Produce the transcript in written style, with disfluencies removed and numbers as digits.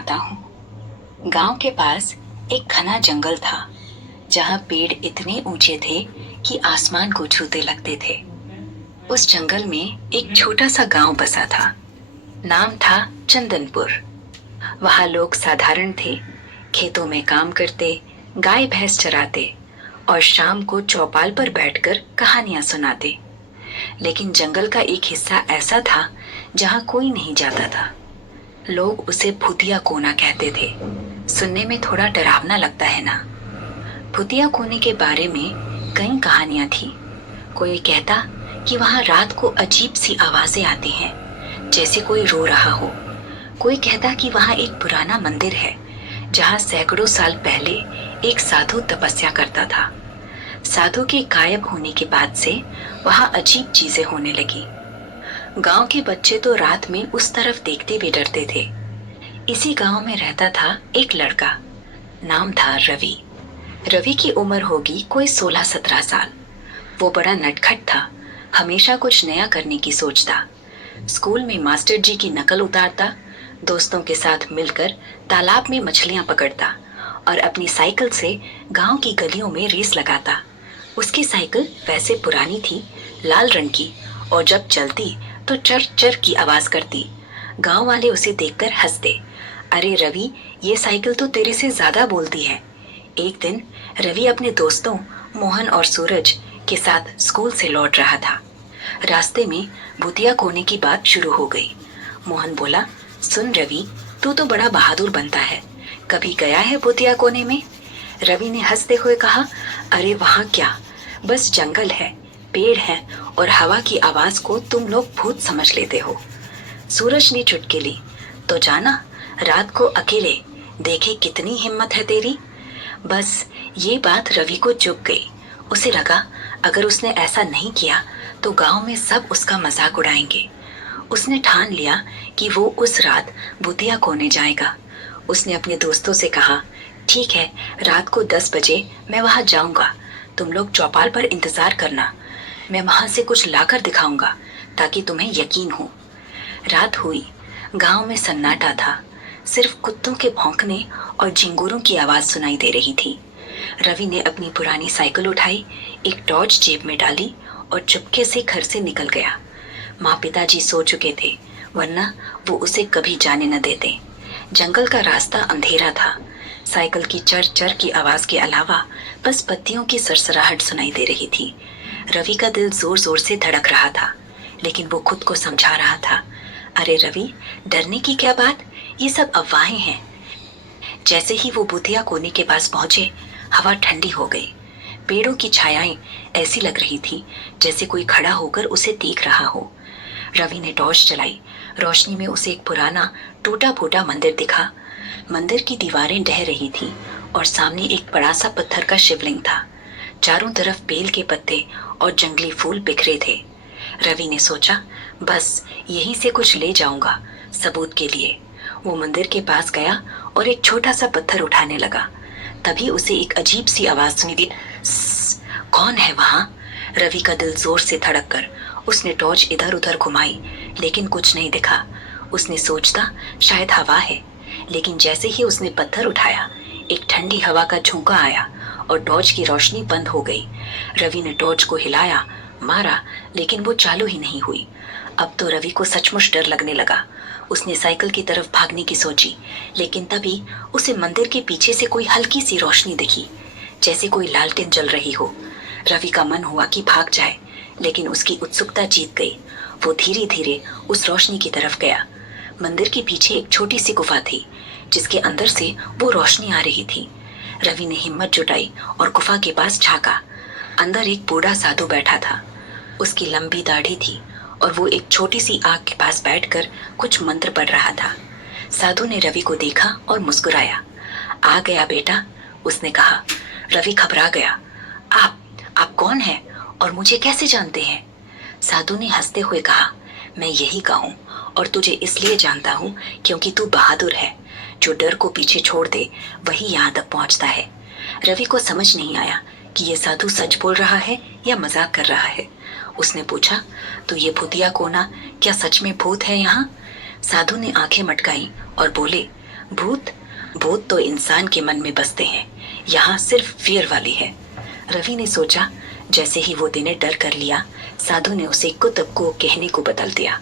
सुनाता हूँ। गांव के पास एक घना जंगल था जहाँ पेड़ इतने ऊंचे थे कि आसमान को छूते लगते थे। उस जंगल में एक छोटा सा गांव बसा था। नाम था चंदनपुर। वहाँ लोग साधारण थे, खेतों में काम करते, गाय भैंस चराते और शाम को चौपाल पर बैठकर कहानियां सुनाते। लेकिन जंगल का एक हिस्सा ऐसा था जहाँ कोई नहीं जाता था। लोग उसे भूतिया कोना कहते थे। सुनने में थोड़ा डरावना लगता है ना। भूतिया कोने के बारे में कई कहानियां थी। कोई कहता कि वहां रात को अजीब सी आवाजें आती हैं, जैसे कोई रो रहा हो। कोई कहता कि वहां एक पुराना मंदिर है जहां सैकड़ों साल पहले एक साधु तपस्या करता था। साधु के गायब होने के बाद से वहां अजीब चीजें होने लगी। गांव के बच्चे तो रात में उस तरफ देखते भी डरते थे। इसी गांव में रहता था एक लड़का। नाम था रवि। रवि की उम्र होगी कोई 16-17 साल। वो बड़ा नटखट था, हमेशा कुछ नया करने की सोचता। स्कूल में मास्टर जी की नकल उतारता, दोस्तों के साथ मिलकर तालाब में मछलियां पकड़ता और अपनी साइकिल से गांव की गलियों में रेस लगाता। उसकी साइकिल वैसे पुरानी थी, लाल रंग की, और जब चलती तो चर चर की आवाज करती। गांव वाले उसे देखकर हंसते। अरे रवि, ये साइकिल तो तेरे से ज्यादा बोलती है। एक दिन रवि अपने दोस्तों मोहन और सूरज के साथ स्कूल से लौट रहा था। रास्ते में भूतिया कोने की बात शुरू हो गई। मोहन बोला, सुन रवि, तू तो बड़ा बहादुर बनता है, कभी गया है भूतिया कोने में? रवि ने हंसते हुए कहा, अरे वहां क्या, बस जंगल है, पेड़ है और हवा की आवाज को तुम लोग भूत समझ लेते हो। सूरज ने चुटकी ली, तो जाना, रात को अकेले, देखे कितनी हिम्मत है तेरी। बस ये बात रवि को चुभ गई। उसे लगा अगर उसने ऐसा नहीं किया तो गांव में सब उसका मजाक उड़ाएंगे। उसने ठान लिया कि वो उस रात भूतिया कोने जाएगा। उसने अपने दोस्तों से कहा, ठीक है, रात को 10 बजे मैं वहां जाऊंगा, तुम लोग चौपाल पर इंतजार करना। मैं वहां से कुछ लाकर दिखाऊंगा ताकि तुम्हें यकीन हो। रात हुई, गांव में सन्नाटा था। सिर्फ कुत्तों के भौंकने और झिंगुरों की आवाज सुनाई दे रही थी। रवि ने अपनी पुरानी साइकिल उठाई, एक टॉर्च जेब में डाली और चुपके से घर से निकल गया। माँ पिताजी सो चुके थे, वरना वो उसे कभी जाने न देते। जंगल का रास्ता अंधेरा था। साइकिल की चर चर की आवाज के अलावा बस पत्तियों की सरसराहट सुनाई दे रही थी। रवि का दिल जोर जोर से धड़क रहा था, लेकिन वो खुद को समझा रहा था, अरे रवि, डरने की क्या बात, ये सब अफवाहें हैं। जैसे ही वो भूतिया कोने के पास पहुंचे, हवा ठंडी हो गई। पेड़ों की छायाएं ऐसी लग रही थी जैसे कोई खड़ा होकर उसे देख रहा हो। रवि ने टॉर्च जलाई। रोशनी में उसे एक पुराना टूटा फूटा मंदिर दिखा। मंदिर की दीवारें ढह रही थी और सामने एक बड़ा सा पत्थर का शिवलिंग था। चारों तरफ बेल के पत्ते और जंगली फूल बिखरे थे। रवि ने सोचा, बस यहीं से कुछ ले जाऊंगा सबूत के लिए। वो मंदिर के पास गया और एक छोटा सा पत्थर उठाने लगा। तभी उसे एक अजीब सी आवाज सुनी दी, कौन है वहां? रवि का दिल जोर से धड़क कर उसने टॉर्च इधर उधर घुमाई, लेकिन कुछ नहीं दिखा। उसने सोचता शायद हवा है, लेकिन जैसे ही उसने पत्थर उठाया, एक ठंडी हवा का झोंका आया और टॉर्च की रोशनी बंद हो गई। रवि ने टॉर्च को हिलाया, मारा, लेकिन वो चालू ही नहीं हुई। अब तो रवि को सचमुच डर लगने लगा। उसने साइकिल की तरफ भागने की सोची, लेकिन तभी उसे मंदिर के पीछे से कोई हल्की सी रोशनी दिखी, जैसे कोई लालटेन जल रही हो। रवि का मन हुआ कि भाग जाए, लेकिन उसकी उत्सुकता जीत गई। वो धीरे धीरे उस रोशनी की तरफ गया। मंदिर के पीछे एक छोटी सी गुफा थी, जिसके अंदर से वो रोशनी आ रही थी। रवि ने हिम्मत जुटाई और गुफा के पास झांका। अंदर एक बूढ़ा साधु बैठा था। उसकी लंबी दाढ़ी थी और वो एक छोटी सी आग के पास बैठकर कुछ मंत्र पढ़ रहा था। साधु ने रवि को देखा और मुस्कुराया। आ गया बेटा, उसने कहा। रवि घबरा गया। आप कौन हैं और मुझे कैसे जानते हैं? साधु ने हंसते हुए कहा, मैं यही का हूं और तुझे इसलिए जानता हूं क्योंकि तू बहादुर है। जो डर को पीछे छोड़ दे वही यहाँ तक पहुंचता है। रवि को समझ नहीं आया कि ये साधु सच बोल रहा है या मजाक कर रहा है। उसने पूछा, तो ये भूतिया कोना क्या सच में भूत है यहाँ? साधु ने आंखें मटकाई और बोले, भूत भूत तो इंसान के मन में बसते हैं, यहाँ सिर्फ फियर वाली है। रवि ने सोचा। जैसे ही वो दिन डर कर लिया, साधु ने उसे कुतुब को कहने को बदल दिया।